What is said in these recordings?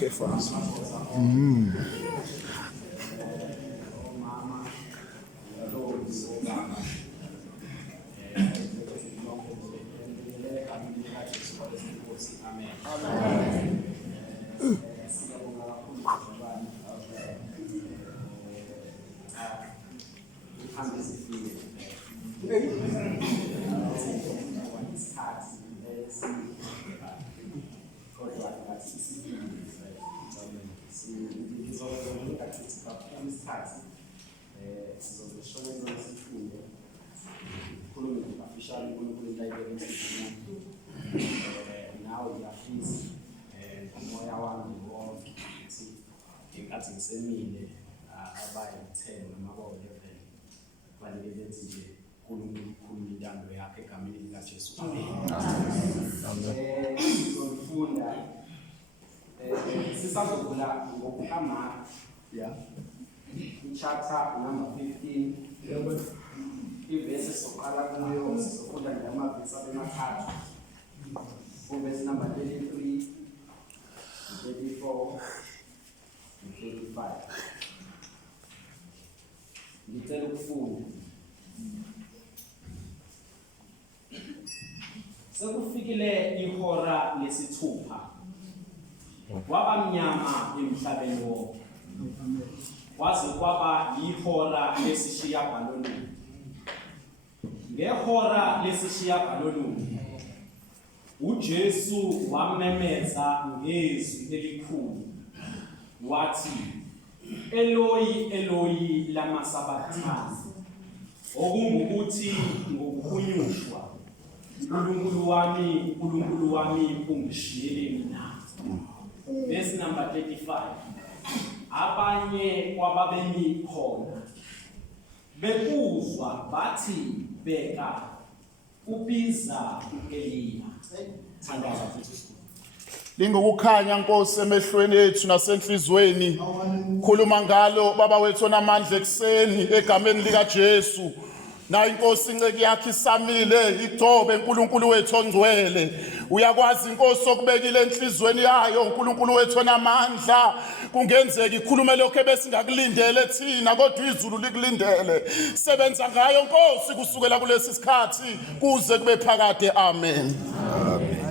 Okay, fast. Chapter number 15. Verses soqala kuyo sizofunda ngamavesi abemathathu. Verse number 33, 34, and 35. Ngicela ukufunda. Sekufikile ihora lesithupha. Kwaba mnyama emhlabeni wonke. Kwaze kwaba ihora lesishiyagalolunye. Ngehora lesishiyagalolunye uJesu wamemeza ngezwi elikhulu wathi, Eloyi, Eloyi, Elamasabakathani, okungukuthi ngokuhunyushwa, uNkulunkulu wami, ungishiyele mina. Verse number 35. Abanye kwababemi khona bekuzwa bathi, bheka ubiza uEliya. Thandaza futhi. Lingokukhanya Nkosi emehlweni ethu nasenhlizweni. Khuluma ngalo baba wethu onamandla ekseni egameni lika Jesu. Na Inkosi inceke yakhe isamile igcobe uNkulunkulu wethu ongcwele. Uyakwazi Inkosi okubekile enhlizweni yayo uNkulunkulu wethu onamandla. Kungenzeka ikhulume lokho ebesingakulindele thina kodwa izulu likulindele. Sebenza ngayo Nkosi kusukela kulesi sikhathi kuze kube phakade. Amen. Amen.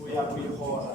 Kuya kwihora.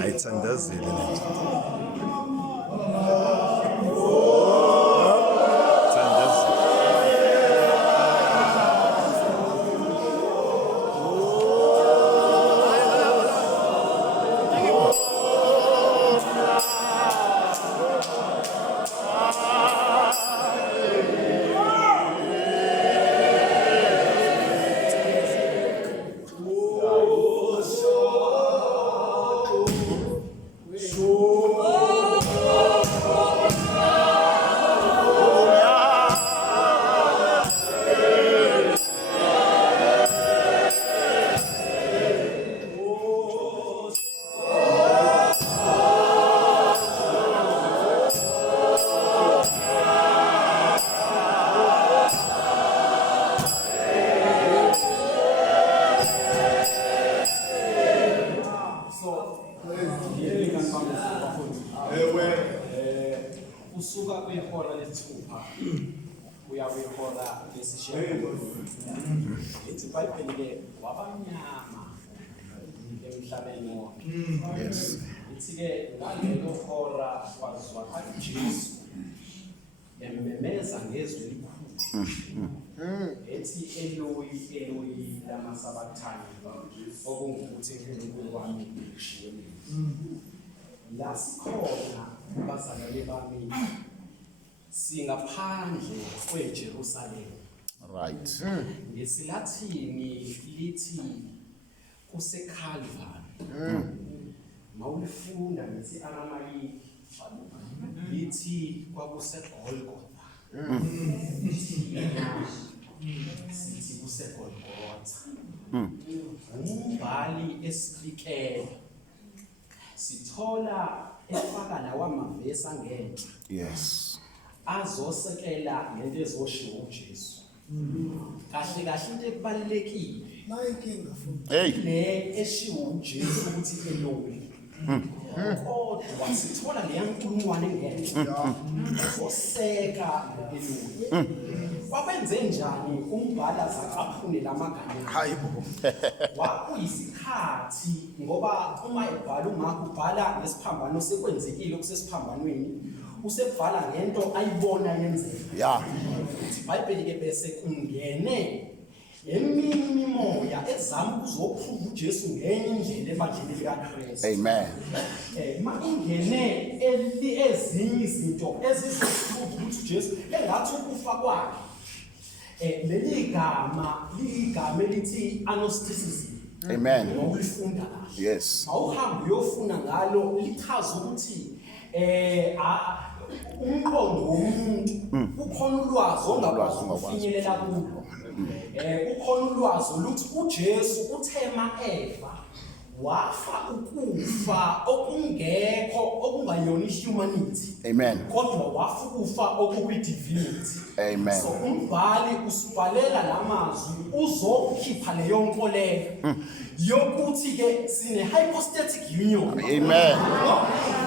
Ayithandazile le nto. Usuka kwihora lesithupha kuya kwihora lesishiyagalolunye. Ithi iBhayibheli-ke wabamnyama emhlabeni wonke. Yes. Ithi-ke ngalelo hora kwazwakala uJesu ememeza ngezwi elikhulu. Ethi Eloyi, Eloyi, Elamasabakathani, okungukuthi uNkulunkulu wami ngishiyeleni. La sikhona bazalwane bami singaphandle kweJerusalema. Right. NgesiLathini lithi kuseCalvary. Mawulifunda ngesi-Aramayiki lithi kwakuseGolgotha. Sithi kuseGolgotha. Umbhali esibikela sithola efaka lawa mavesi angenhla. Yes. Azosekela ngento ezoshiwo uJesu. Kahle kahle into ebalekile Hey. le eshiwo uJesu ukuthi Eloyi. Kodwa sithola leya nkulungwane ngenhla. Oseka Eloyi. Wabenze njani umbhala zacaphune lamagama? Hayibo. Wakuyisikhathi ngoba uma ebhala uMark ubhala ngesiphambano sekwenzekile okusesiphambanweni usebhala ngento ayibona yenzeka. Yeah. iBhayibheli-ke bese kungene eminye imimoya ezama ukuzoprove uJesu ngenye indlela ebandleni likaKristu. Amen. Ma ingene ezinye izinto ezizoprove ukuthi uJesu engathi ukufa kwakhe leli gama ligama elithi agnosticism. Amen. Ngokulifunda kahle. Yes. Awuhambe uyofuna ngalo lichaza ukuthi umqondo womuntu ukhona ulwazi ongakwazi ukufinyelela kulo. Ukhona ulwazi oluthi uJesu uthema Eva wafa ukufa okungekho okungayona ihumanity. Amen. Kodwa wafa ukufa okukwi-divinity. Amen. So umbhali usibhalela lamazwi uzokhipha leyo nkolelo yokuthi-ke sine-hypostatic union. Amen.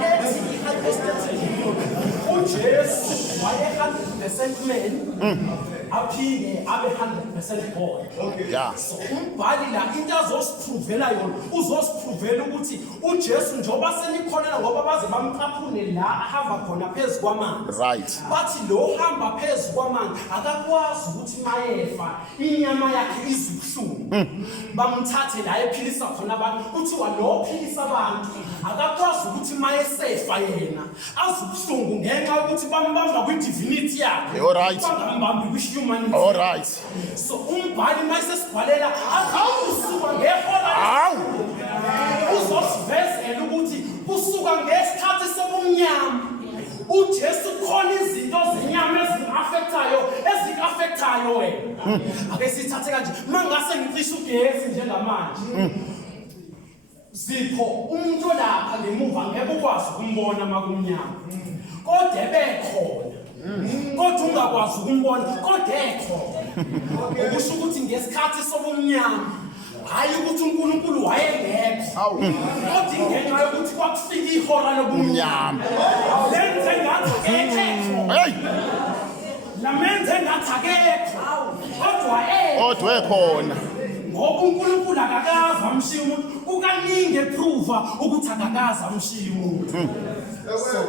Ethi i-hypostatic union uJesu waye 100% man aphinde abe 100% God. Yeah. So umbhali la into azosiprovela yona uzosiprovela ukuthi uJesu njengoba senikholela ngoba baze bamcaphune la ahamba khona phezu kwamanzi. Right. Bathi lo hamba phezu kwamanzi akakwazi ukuthi mayefa inyama yakhe izubuhlungu. Bamthathe la ephilisa khona abantu kuthiwa lo ophilisa abantu akakwazi ukuthi mayesefa yena azubuhlungu ngenxa yokuthi bambamba kwi-divinity yakhe. All right. Bangambambi kwi-humanity. All right. So umbhali mayesesibhalela akusuka ngehora uzosivezela ukuthi kusuka ngesikhathi sobumnyama uJesu khona izinto zenyama ezika-affectayo wena. Ake sithathe kanje mangase ngicishe ugesi njengamanje zipho umuntu lapha ngemuva ngeke ukwazi ukumbona makumnyama. kodwa ebekhona kodwa ungakwazi ukumbona kodwa ekhona okusho ukuthi ngesikhathi sobumnyama hayi ukuthi uNkulunkulu wayengekho kodwa ingenxa yokuthi kwakufika ihora lobumnyama lenze ngathi ekekho lamenze ngathi akekho kodwa ekhona ngoba uNkulunkulu akakaza amshiya umuntu kukaningi eprova ukuthi akakaza amshiya umuntu so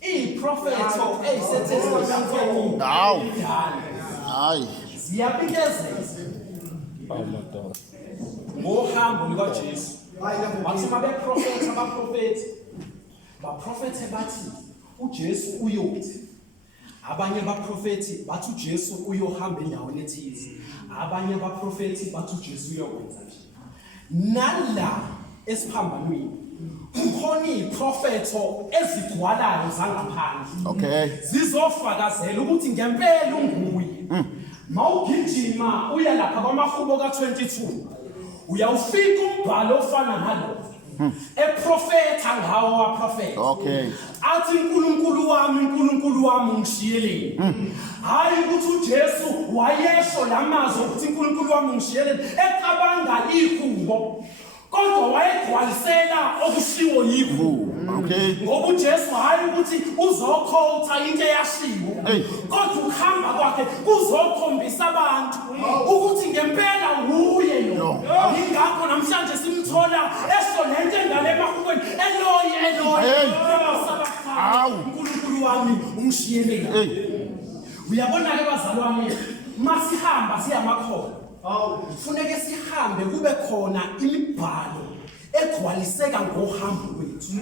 iprofetho eyisethesini hayi ziyabikezela ngohambo lukaJesu bathi abaprofethi baprofethe bathi uJesu uyothi abanye abaprofethi bathi uJesu uyohamba endaweni ethize abanye abaprofethi bathi uJesu uyokwenza nje nala esiphambanweni kukhona iprofetho ezigwalayo zangaphandle zizofakazela ukuthi ngempela unguye mawugijima uya lapha kwamahubo ka22 uyawufika umbhalo ofana nalo eprofetha ngawo waprofetha athi uNkulunkulu wami ungishiyeleni hayi ukuthi uJesu wayesho lamazwi ukuthi uNkulunkulu wami ungishiyeleni ecabanga ihubo kodwa wayegwalisela okushiwo yihubo ngoba uJesu hayi ukuthi uzokhotha into eyashiwo kodwa ukuhamba kwakhe kuzokhombisa abantu ukuthi ngempela uye lo ingakho namhlanje simthola esho lento engale emahukweni Eloyi Elamasabakathani uNkulunkulu wami ungishiyeleni uyabona ke bazalwane masihamba siyamakhono kufuneka sihambe kube khona imibhalo egwaliseka ngohambo lwethu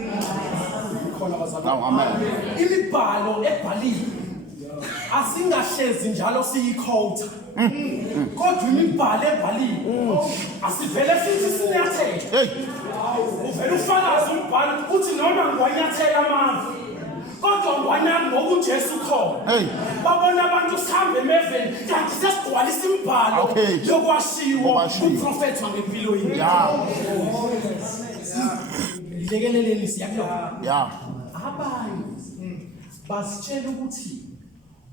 khona bazalwane imibhalo ebhaliwe asingahlezi njalo siyikhotha kodwa imibhalo ebhaliwe asivele sithi sinyathele uvela ufakaza umbhalo uthi noma ngwanyathela amazwi kodwa ngwanani ngoba uJesu khona babona abantu sihambe emeveni kanti sesigcwalisa imibhalo yokwashiwa uprofethi ngempilo yini lekeleleni siyakuloba abanye basitshela ukuthi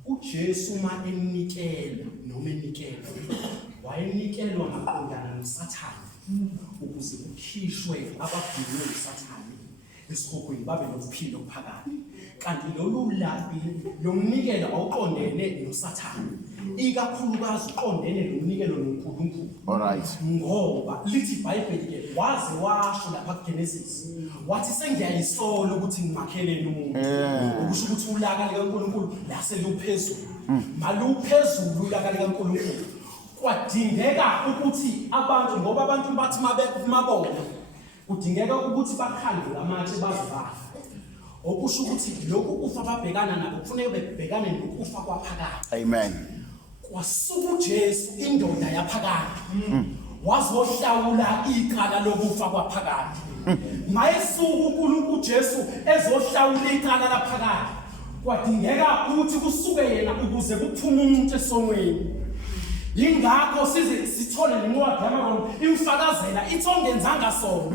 uJesu uma enikela noma enikela wayenikelwa maqondana noSathane ukuze kukhishwe ababhekene noSathane esihogweni babe nokuphila okuphakade kanti lolu labi lomnikelo awuqondene noSathane ikakhulukazi uqondene nomnikelo noNkulunkulu ngoba lithi iBhayibheli ke waze washo lapha kuGenesis wathi sengiyayisola ukuthi ngimakhelene umuntu ukusho ukuthi ulaka likaNkulunkulu lase luphezulu maluphezulu ulaka likaNkulunkulu kwadingeka ukuthi abantu ngoba abantu bathi mabona kudingeka ukuthi bakhandle amatshe bazibafa okusho ukuthi lokhu kufa babhekana nabo kufanele bebhekane nokufa kwaphakade kwasuka uJesu indoda yaphakade wazohlawula icala lokufa kwaphakade mayesuka uNkulunkulu uJesu ezohlawula icala laphakade kwadingeka ukuthi kusuke yena ukuze kuphume umuntu esonweni ingakho sithole lencwadi yamaRoma imfakazela ithi ongenzanga sono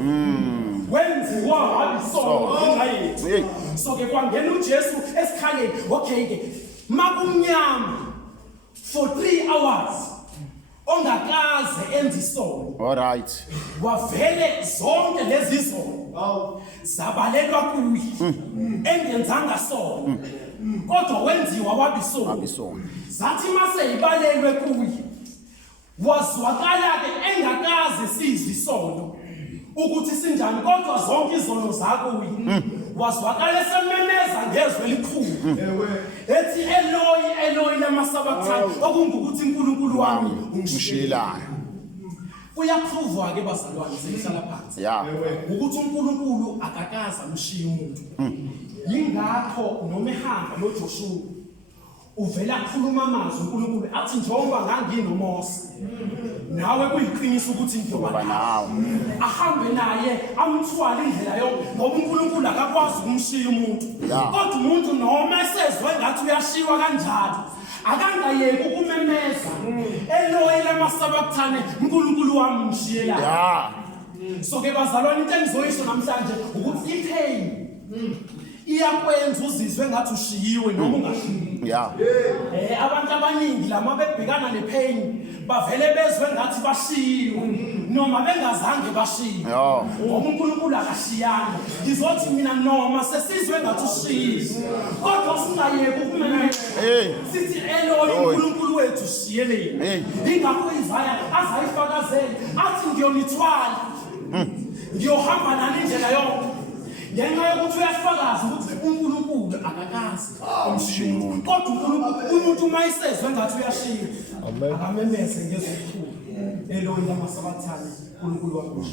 wenziwa wabisono ngayethu so ke kwangena uJesu esikhaleni ke makumnyama for 3 hours ongakaze enze isono wavele zonke lezi izono zabalelwa kuye engenzanga sono kodwa wenziwa wabisono zathi mase ibalelwe kuye wazwakala ke engakaze sizwe isono ukuthi sinjani kodwa zonke izono zakuye wazwakala esememeza ngezwe elikhulu ethi Eloyi Elamasabakathani okungukuthi uNkulunkulu wami ungishiyelani kuyaphrovwa ke bazalwane selihlala phansi ukuthi uNkulunkulu akakaza amshiya umuntu ingakho noma ehamba noJoshua uvela khuluma amazwi uNkulunkulu athi njengoba nganginoMose nawe kuyiqiniso ukuthi ngiyoba nawe ahambe naye amthwala indlela yonke ngoba uNkulunkulu akakwazi ukumshiya umuntu kodwa umuntu noma esezwe ngathi uyashiwa kanjalo akangayeki ukumemeza Eloyi Elamasabakathani uNkulunkulu wami ungishiyelani so ke bazalwane into engizoyisho namhlanje ukuthi ipain iyakwenza uzizwe ngathi ushiyiwe noma ungashiyiwe. Yeah. Abantu abaningi lama bebhekana nepain bavele bezwe ngathi bashiyiwe noma bengazange bashiyiwe. Ngoba uNkulunkulu akashiyana. Ngizothi mina noma sesizwe ngathi ushiyiwe. Kodwa singayeki ukumemeza. Sithi Eloyi uNkulunkulu wethu shiyeleni. Ingakho Isaya azayifakazela athi ngiyonithwala. Ngiyohamba nani indlela yonke. Ngenxa yokuthi uyafakaza ukuthi uNkulunkulu akakazi umshini. Kodwa umuntu mayisezwe ngathi uyashiya. Akamemeze ngezikhulu. Eloyi Elamasabakathani uNkulunkulu wakho.